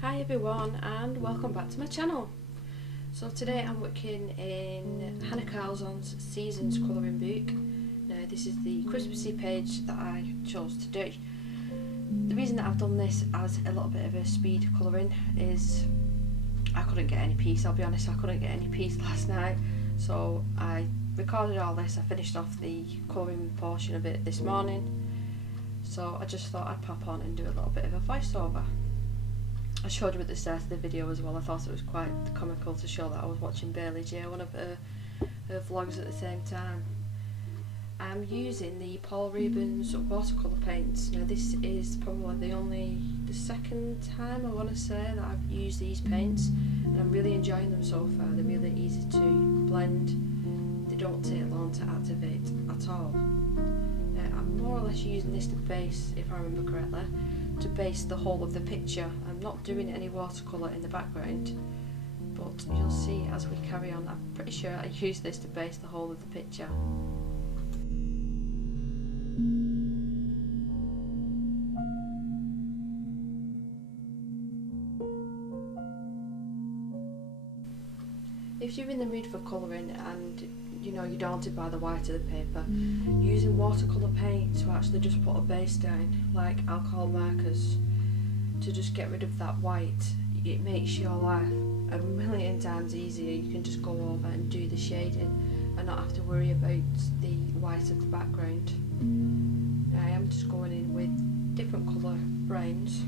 Hi everyone and welcome back to my channel. So today I'm working in Hanna Karlzon's Seasons colouring book. Now this is the Christmassy page that I chose to do. The reason that I've done this as a little bit of a speed colouring is I couldn't get any peace. I'll be honest, I couldn't get any peace last night, so I recorded all this. I finished off the colouring portion of it this morning, so I just thought I'd pop on and do a little bit of a voiceover. I showed you at the start of the video as well. I thought it was quite comical to show that I was watching Bailey J, one of her vlogs at the same time. I'm using the Paul Rubens watercolour paints. Now this is probably the second time I want to say that I've used these paints, and I'm really enjoying them so far. They're really easy to blend, they don't take long to activate at all. I'm more or less using this to base, if I remember correctly, to base the whole of the picture. I'm not doing any watercolour in the background, but you'll see as we carry on. I'm pretty sure I use this to base the whole of the picture. If you're in the mood for colouring and you're daunted by the white of the paper, using watercolour paint to actually just put a base down, like alcohol markers, to just get rid of that white, it makes your life a million times easier. You can just go over and do the shading and not have to worry about the white of the background. I am just going in with different colour browns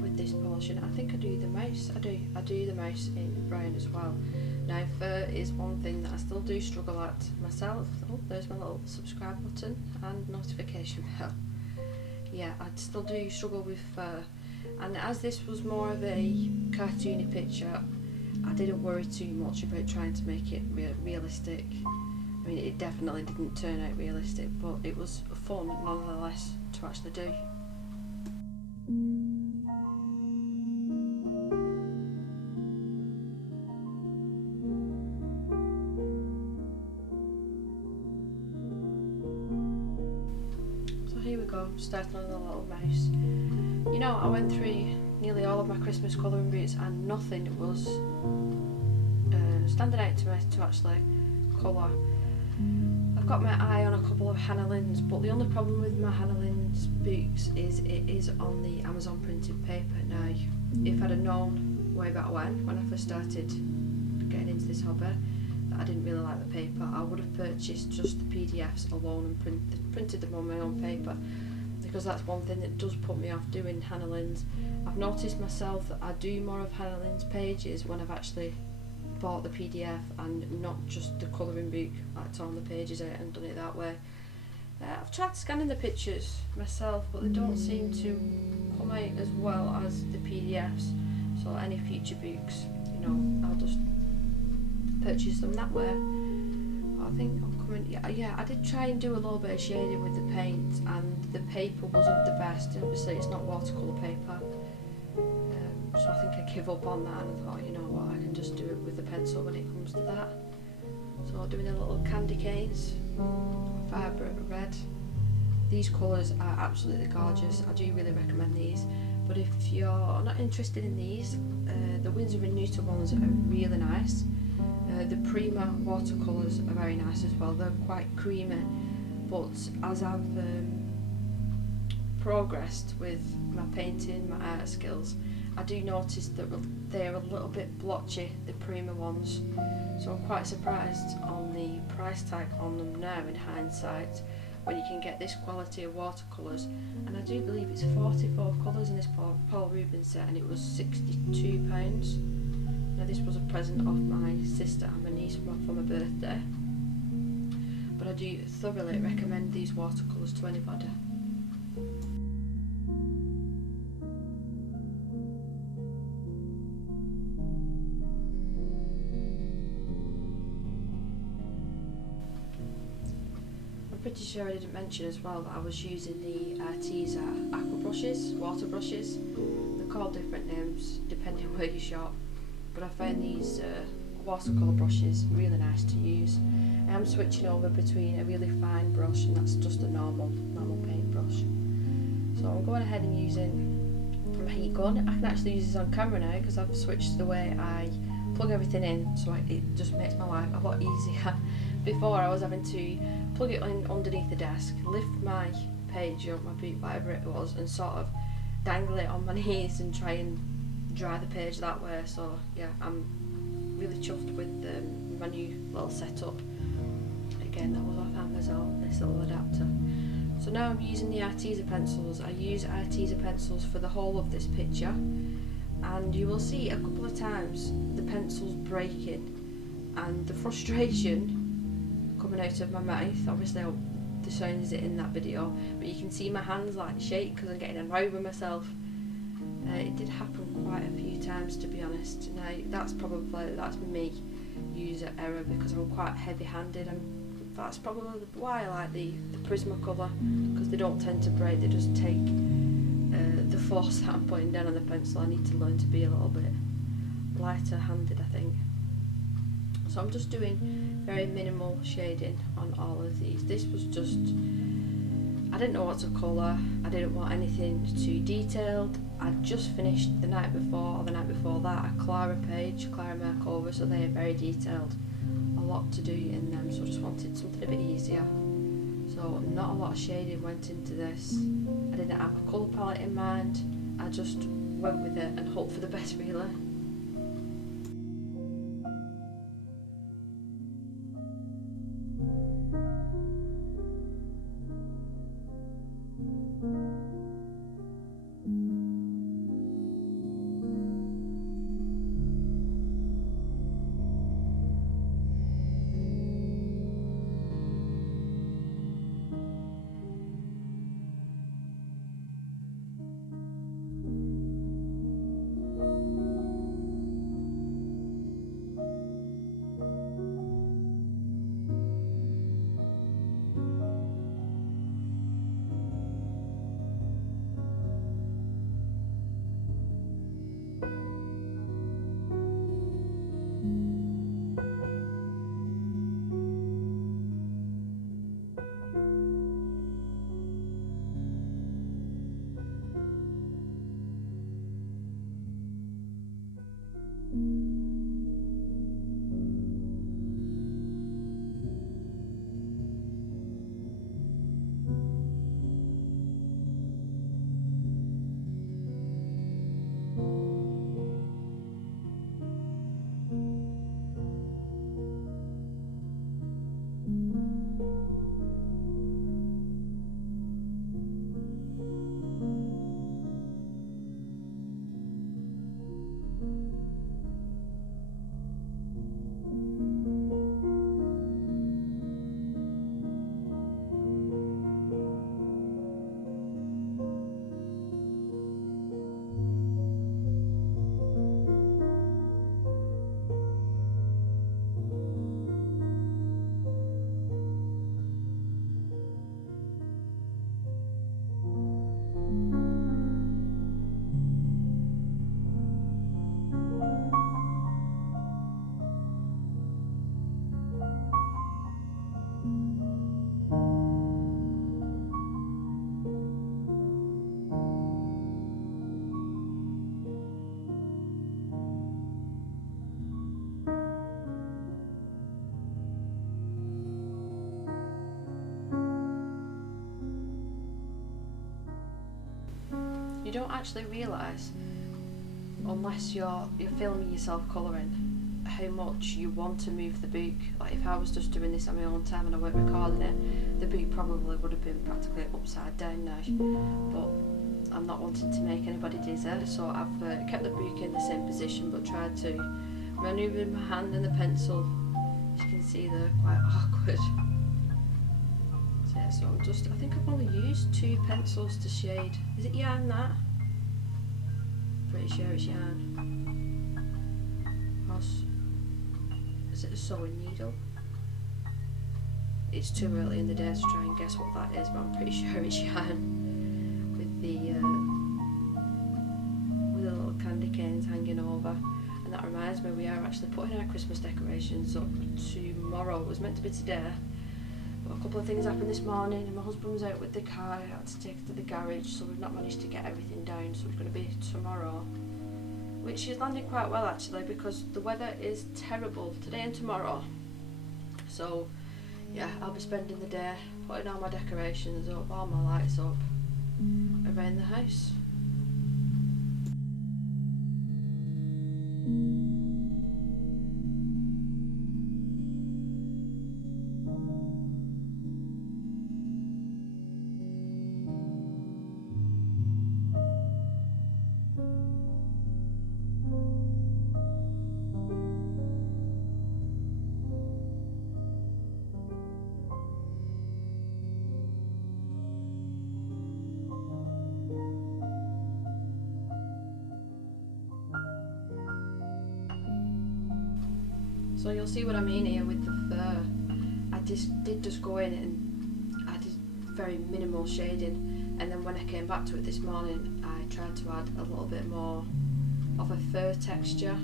with this portion. I think I do the mouse. I do the mouse in brown as well. Now fur is one thing that I still do struggle at myself. Oh, there's my little subscribe button and notification bell. Yeah, I still do struggle with fur, and as this was more of a cartoony picture, I didn't worry too much about trying to make it realistic. I mean, it definitely didn't turn out realistic, but it was fun nonetheless to actually do. Here we go, starting on the little mouse. I went through nearly all of my Christmas colouring books and nothing was standing out to me to actually colour. I've got my eye on a couple of Hanna, but the only problem with my Hanna books is it is on the Amazon printed paper. Now, if I'd have known way back when I first started getting into this hobby, that I didn't really like the paper, I would have purchased just the PDFs alone and printed them on my own paper, because that's one thing that does put me off doing Hanna. I've noticed myself that I do more of Hanna pages when I've actually bought the PDF and not just the colouring book, like torn the pages out and done it that way. I've tried scanning the pictures myself, but they don't seem to come out as well as the PDFs, so any future books, I'll just purchase them that way. I think I'm coming. Yeah, I did try and do a little bit of shading with the paint, and the paper wasn't the best. And obviously, it's not watercolour paper, so I think I give up on that and thought, you know what, I can just do it with the pencil when it comes to that. So I'm doing a little candy canes, vibrant red. These colours are absolutely gorgeous. I do really recommend these. But if you're not interested in these, the Winsor & Newton ones are really nice. The Prima watercolours are very nice as well. They're quite creamy, but as I've progressed with my painting, my art skills, I do notice that they're a little bit blotchy, the Prima ones. So I'm quite surprised on the price tag on them now in hindsight, when you can get this quality of watercolours. And I do believe it's 44 colours in this Paul Rubens set, and it was £62. Now this was a present off my sister and my niece for my birthday, but I do thoroughly recommend these watercolours to anybody. I'm pretty sure I didn't mention as well that I was using the Arteza aqua brushes, water brushes. They're called different names depending on where you shop, but I found these watercolour brushes really nice to use. I am switching over between a really fine brush and that's just a normal paintbrush. So I'm going ahead and using from a heat gun. I can actually use this on camera now because I've switched the way I plug everything in, so it just makes my life a lot easier. Before I was having to plug it in underneath the desk, lift my page up, my book, whatever it was, and sort of dangle it on my knees and try and dry the page that way. So yeah, I'm really chuffed with my new little setup. Again, that was off Amazon, this little adapter. So now I'm using the Arteza pencils. I use Arteza pencils for the whole of this picture, and you will see a couple of times the pencils breaking and the frustration coming out of my mouth. Obviously the sound is in that video, but you can see my hands like shake because I'm getting annoyed with myself. It did happen quite a few times, to be honest. Now that's me user error because I'm quite heavy handed, and that's probably why I like the Prismacolor, because they don't tend to break, they just take the force that I'm putting down on the pencil. I need to learn to be a little bit lighter handed, I think. So I'm just doing very minimal shading on all of these. This was just, I didn't know what to colour, I didn't want anything too detailed. I'd just finished the night before, or the night before that, a Clara makeover, so they are very detailed. A lot to do in them, so I just wanted something a bit easier. So not a lot of shading went into this. I didn't have a colour palette in mind, I just went with it and hoped for the best, really. You don't actually realise, unless you're filming yourself colouring, how much you want to move the book. Like if I was just doing this on my own time and I weren't recording it, the book probably would have been practically upside down now. But I'm not wanting to make anybody dizzy, so I've kept the book in the same position but tried to manoeuvre my hand and the pencil. As you can see, they're quite awkward. So I'm just, I think I've only used 2 pencils to shade. Is it yarn, that? Pretty sure it's yarn. Or is it a sewing needle? It's too early in the day to try and guess what that is, but I'm pretty sure it's yarn. With the little candy canes hanging over. And that reminds me, we are actually putting our Christmas decorations up tomorrow. It was meant to be today. But a couple of things happened this morning, and my husband was out with the car. I had to take it to the garage, so we've not managed to get everything down, so it's going to be tomorrow, which is landing quite well actually, because the weather is terrible today and tomorrow. So yeah, I'll be spending the day putting all my decorations up, all my lights up around the house. So you'll see what I mean here with the fur. I did just go in and I did very minimal shading, and then when I came back to it this morning I tried to add a little bit more of a fur texture.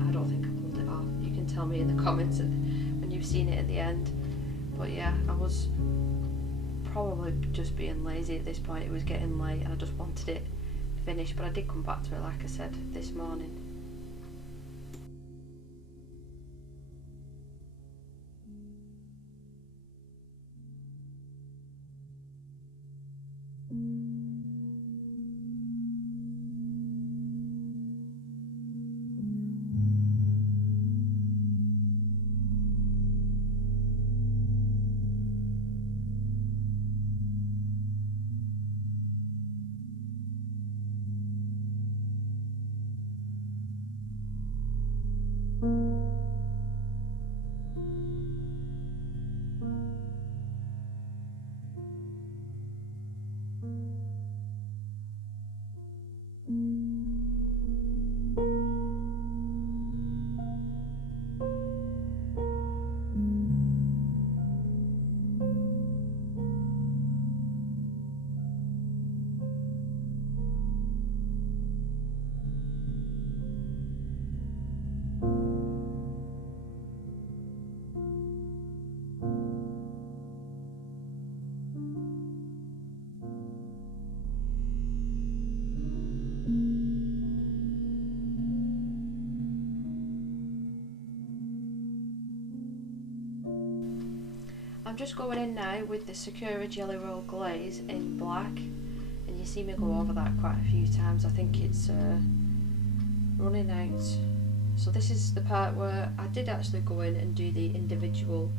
I don't think I pulled it off. You can tell me in the comments when you've seen it at the end. But yeah, I was probably just being lazy at this point. It was getting late and I just wanted it finished, but I did come back to it like I said this morning. I'm just going in now with the Sakura Jelly Roll Glaze in black, and you see me go over that quite a few times. I think it's running out. So this is the part where I did actually go in and do the individual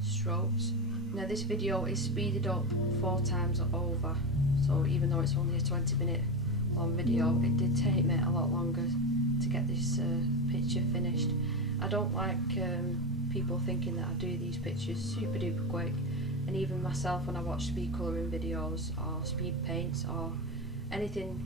strokes. Now this video is speeded up 4 times over, so even though it's only a 20-minute long video, it did take me a lot longer to get this picture finished. I don't like people thinking that I do these pictures super duper quick, and even myself when I watch speed colouring videos or speed paints or anything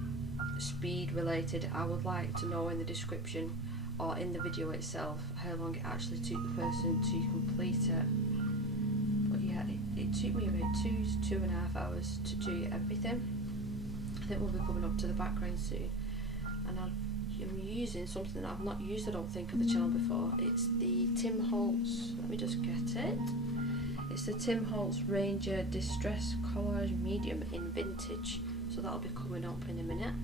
speed related, I would like to know in the description or in the video itself how long it actually took the person to complete it. But yeah, it took me about 2 to 2.5 hours to do everything. I think we'll be coming up to the background soon, and I'm using something that I've not used I don't think on the channel before. It's the Tim Holtz, let me just get it. It's the Tim Holtz Ranger Distress Collage Medium in Vintage, so that'll be coming up in a minute.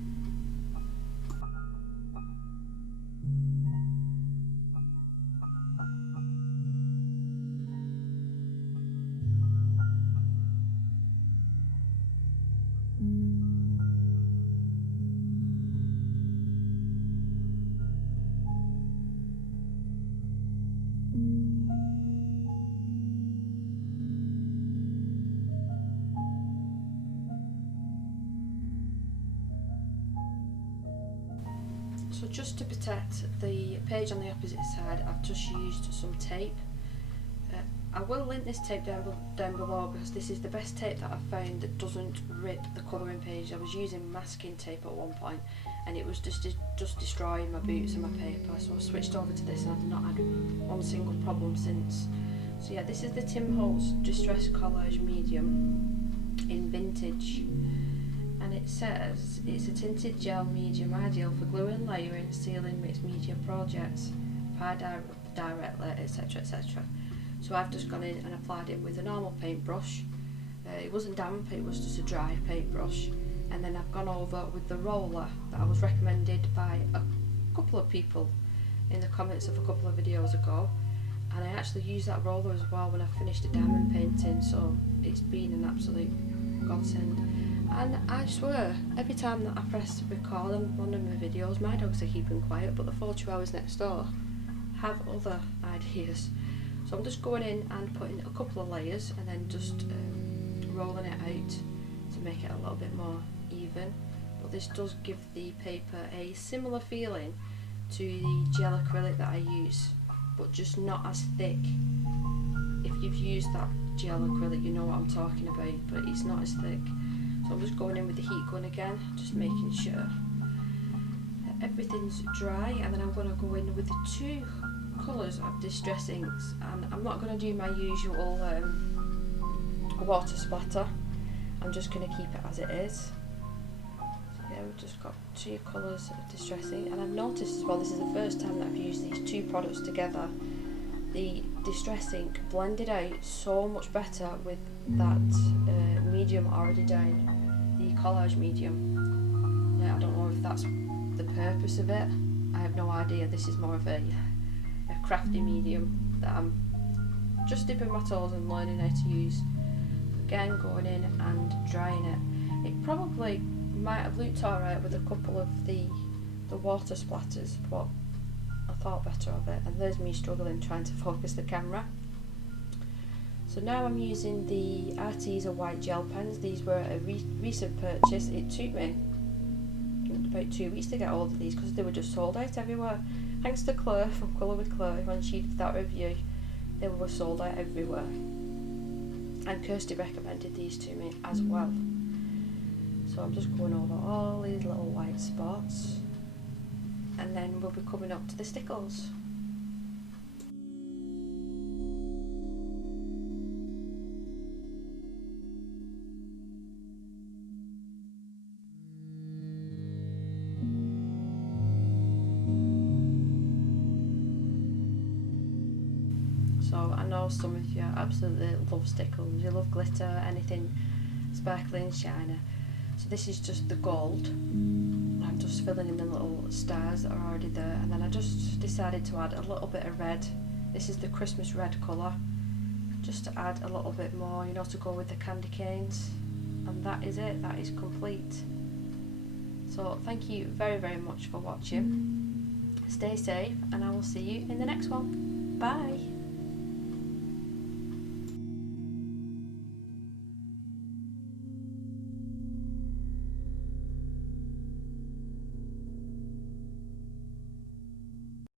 So just to protect the page on the opposite side, I've just used some tape. I will link this tape down below, because this is the best tape that I've found that doesn't rip the colouring page. I was using masking tape at one point and it was just destroying my boots and my paper, so I switched over to this and I've not had one single problem since. So yeah, this is the Tim Holtz Distress Collage Medium in Vintage. And it says it's a tinted gel medium ideal for gluing, layering, sealing mixed media projects, pie directly, etc, etc. So I've just gone in and applied it with a normal paintbrush. It wasn't damp, it was just a dry paintbrush. And then I've gone over with the roller that I was recommended by a couple of people in the comments of a couple of videos ago. And I actually used that roller as well when I finished the diamond painting, so it's been an absolute godsend. And I swear, every time that I press record on one of my videos, my dogs are keeping quiet, but the 4 chihuahuas next door have other ideas. So I'm just going in and putting a couple of layers and then just rolling it out to make it a little bit more even. But this does give the paper a similar feeling to the gel acrylic that I use, but just not as thick. If you've used that gel acrylic, you know what I'm talking about, but it's not as thick. So I'm just going in with the heat gun again, just making sure that everything's dry, and then I'm going to go in with the 2 colours of Distress Inks, and I'm not going to do my usual water splatter. I'm just going to keep it as it is. So yeah, we've just got 2 colours of Distress Ink, and I've noticed as well, this is the first time that I've used these 2 products together. The Distress Ink blended out so much better with that medium already down, the collage medium. Yeah, I don't know if that's the purpose of it, I have no idea. This is more of a crafty medium that I'm just dipping my toes and learning how to use. Again, going in and drying it. It probably might have looked alright with a couple of the water splatters, but I thought better of it, and there's me struggling trying to focus the camera. So now I'm using the Arteza white gel pens. These were a recent purchase. It took me about 2 weeks to get hold of these because they were just sold out everywhere. Thanks to Claire from Colour with Claire, when she did that review, they were sold out everywhere. And Kirsty recommended these to me as well. So I'm just going over all these little white spots, and then we'll be coming up to the stickles. So I know some of you absolutely love stickles, you love glitter, anything sparkling, shiny. So this is just the gold. I'm just filling in the little stars that are already there, and then I just decided to add a little bit of red. This is the Christmas red colour, just to add a little bit more, you know, to go with the candy canes. And that is it, that is complete. So thank you very, very much for watching. Stay safe, and I will see you in the next one. Bye!